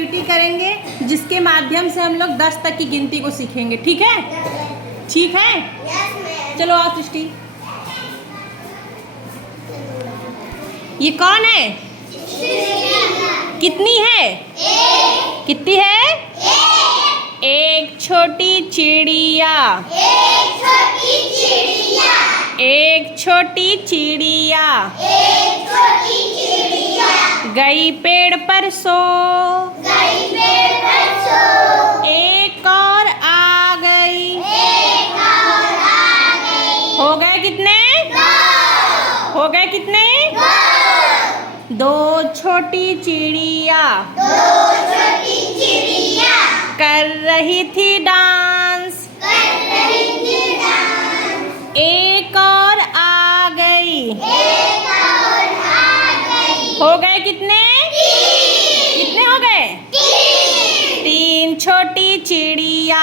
Activity करेंगे जिसके माध्यम से हम लोग 10 तक की गिनती को सीखेंगे। ठीक है? ठीक है, चलो आओ सृष्टि। ये कौन है? कितनी है? कितनी है? एक छोटी चिड़िया। एक छोटी चिड़िया गई पेड़ पर सो। एक और आ गई। हो गए कितने? हो गए कितने? दो छोटी चिड़िया कर रही थी डांस। एक और आ गई। हो गए कितने? कितने हो गए? तीन छोटी चिड़िया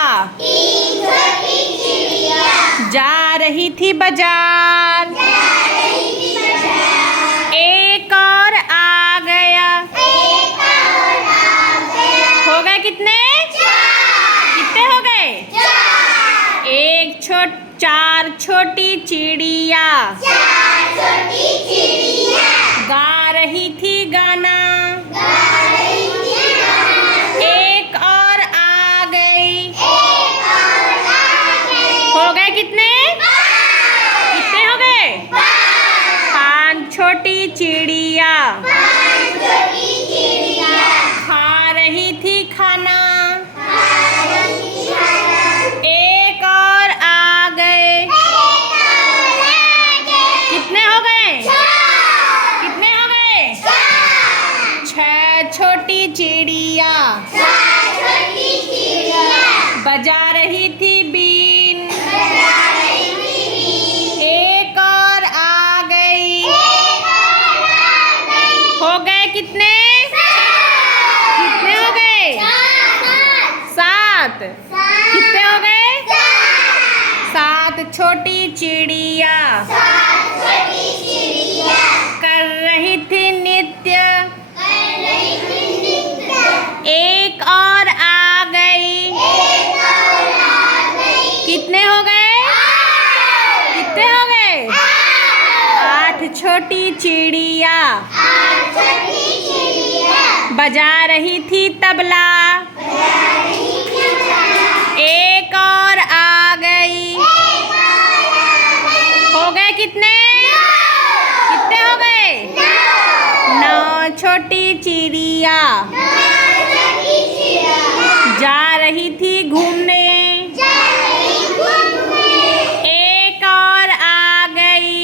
जा रही थी बाजार। एक और आ गया। हो गए कितने? कितने हो गए? चार छोटी चिड़िया गा रही थी गाना। एक और आ गई। हो गए कितने? कितने हो गए? पांच छोटी चिड़िया खा रही थी खाना। एक और आ गए। कितने हो गए? कितने हो गए? छह छोटी चिड़िया बजा रही थी बीन। एक और आ गई। हो गए कितने? कितने हो गए? सात। कितने हो गए? सात छोटी चिड़िया कर रही थी नृत्य। एक और आ गई। कितने हो गए? कितने हो गए? आठ छोटी चिड़िया बजा रही थी तबला। एक और आ गई। हो गए कितने? कितने हो गए? नौ छोटी चिड़िया जा रही थी घूमने। एक और आ गई।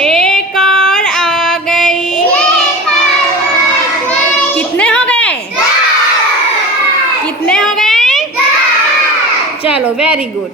एक और आ गई। कितने हो गए? कितने हो गए? चलो, वेरी गुड।